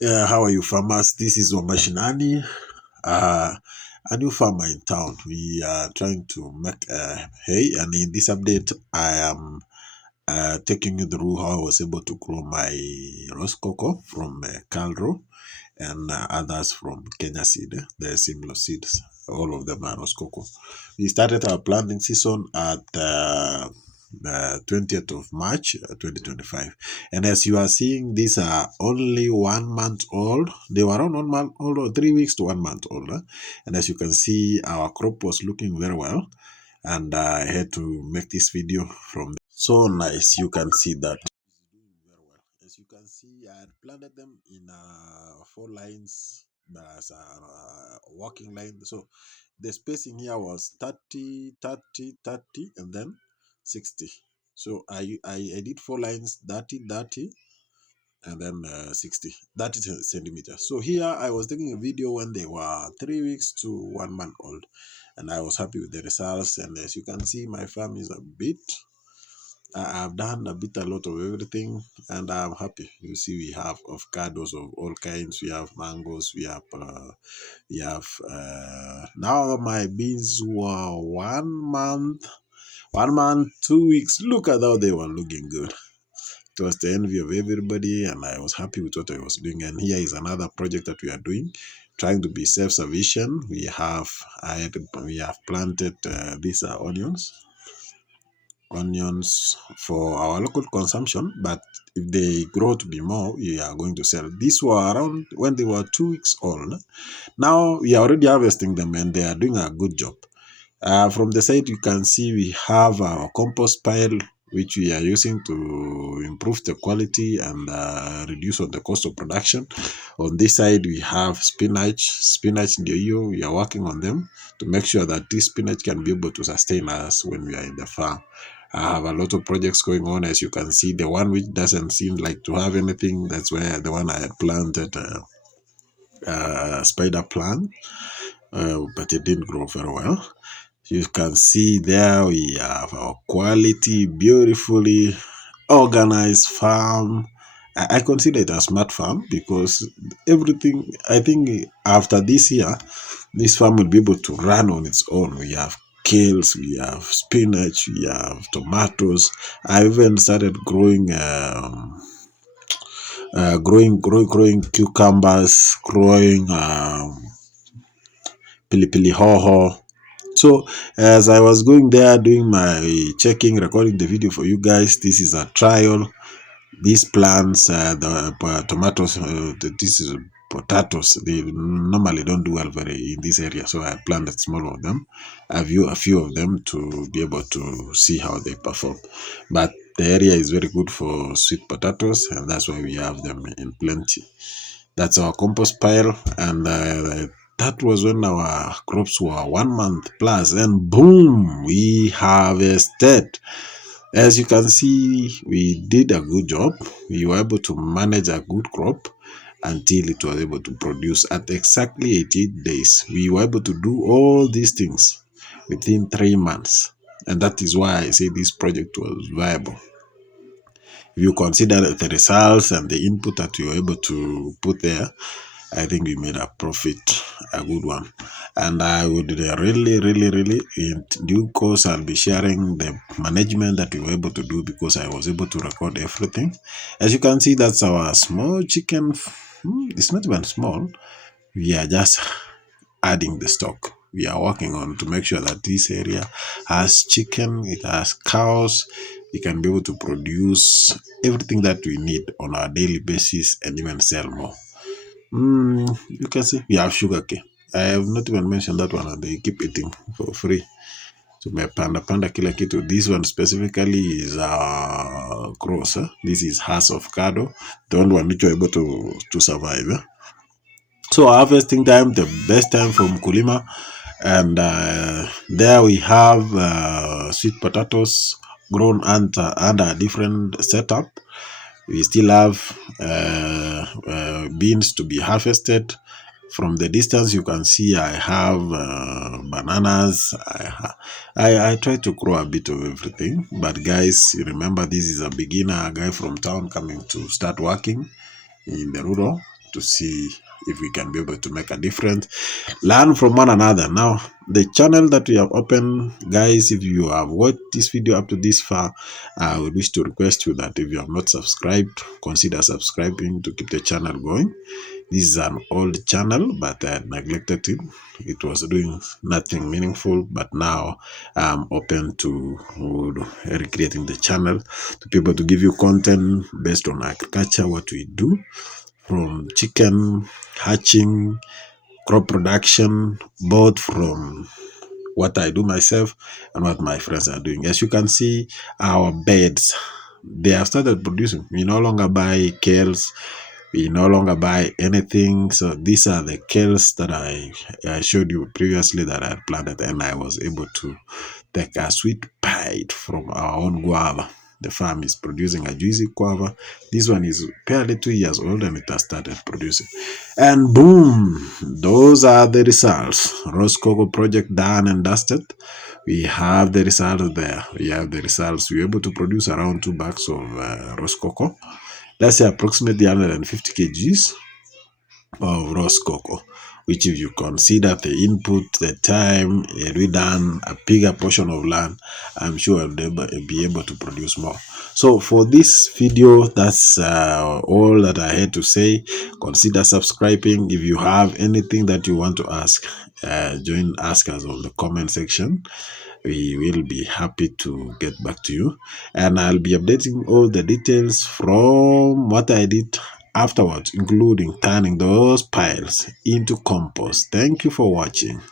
Yeah, how are you, farmers? This is Omashinani, uh, a new farmer in town. We are trying to make hay, and in this update, I am taking you through how I was able to grow my Rosecoco from Calro and others from Kenya seed. They're similar seeds. All of them are Rosecoco. We started our planting season at the 20th of March 2025. And as you are seeing, these are only 1 month old. They were around 1 month old or 3 weeks to 1 month old. And as you can see, our crop was looking very well. And I had to make this video from so nice. You can see that very well. As you can see, I had planted them in 4 lines as a walking line. So the spacing here was 30, 30, 30, and then 60. So I did 4 lines, 30, 30, and then 60, 30 centimeters. So here I was taking a video when they were 3 weeks to 1 month old, and I was happy with the results. And as you can see, my farm is a bit I've done a lot of everything, and I'm happy. You see, we have avocados of all kinds. We have mangoes. We have now my beans were 1 month, 1 month, 2 weeks. Look at how they were looking good. It was the envy of everybody, and I was happy with what I was doing. And here is another project that we are doing, trying to be self-sufficient. We have planted these are onions for our local consumption, but if they grow to be more, we are going to sell. These were around when they were 2 weeks old. Now we are already harvesting them, and they are doing a good job. From the side, you can see we have our compost pile, which we are using to improve the quality and reduce on the cost of production. On this side, we have spinach in the EU. We are working on them to make sure that this spinach can be able to sustain us when we are in the farm. I have a lot of projects going on. As you can see, the one which doesn't seem like to have anything, that's where the one I had planted spider plant, but it didn't grow very well. You can see there we have our quality, beautifully organized farm. I consider it a smart farm because everything, I think after this year, this farm will be able to run on its own. We have kales, we have spinach, we have tomatoes. I even started growing cucumbers, growing pili hoho. So as I was going there doing my checking, recording the video for you guys, this is a trial. These plants, the tomatoes, this is potatoes. They normally don't do well very in this area, so I planted small of them. I view a few of them to be able to see how they perform. But the area is very good for sweet potatoes, and that's why we have them in plenty. That's our compost pile, and that was when our crops were 1 month plus, and boom, we harvested. As you can see, we did a good job. We were able to manage a good crop until it was able to produce at exactly 88 days. We were able to do all these things within 3 months. And that is why I say this project was viable. If you consider the results and the input that you were able to put there, I think we made a profit, a good one. And I would really, in due course, I'll be sharing the management that we were able to do because I was able to record everything. As you can see, that's our small chicken. It's not even small. We are just adding the stock. We are working on to make sure that this area has chicken, it has cows. We can be able to produce everything that we need on our daily basis and even sell more. You can see we have sugar cane. I have not even mentioned that one, and they keep eating for free. So my panda kila kitu. This one specifically is gross. This is House of Cado, the only one which you're able to survive. So harvesting time, the best time from Kulima, and there we have sweet potatoes grown under a different setup. We still have beans to be harvested. From the distance, you can see I have bananas. I try to grow a bit of everything. But guys, remember this is a beginner, a guy from town coming to start working in the rural. to see if we can be able to make a difference, learn from one another. Now, the channel that we have opened, guys, if you have watched this video up to this far, I would wish to request you that if you have not subscribed, consider subscribing to keep the channel going. This is an old channel, but I had neglected it. It was doing nothing meaningful, but now I'm open to recreating the channel to be able to give you content based on agriculture, what we do, from chicken hatching, crop production, both from what I do myself and what my friends are doing. As you can see, our beds, they have started producing. We no longer buy kales, we no longer buy anything. So these are the kales that I showed you previously that I had planted, and I was able to take a sweet bite from our own guava. The farm is producing a juicy guava. This one is barely 2 years old and it has started producing. And boom, those are the results. Rosecoco project done and dusted. We have the results there. We have the results. We were able to produce around 2 bags of Rosecoco. Let's say approximately 150 kgs of Rosecoco, which if you consider the input, the time, we done a bigger portion of land, I'm sure I'll be able to produce more. So for this video, that's all that I had to say. Consider subscribing. If you have anything that you want to ask, ask us on the comment section. We will be happy to get back to you, and I'll be updating all the details from what I did afterwards, including turning those piles into compost. Thank you for watching.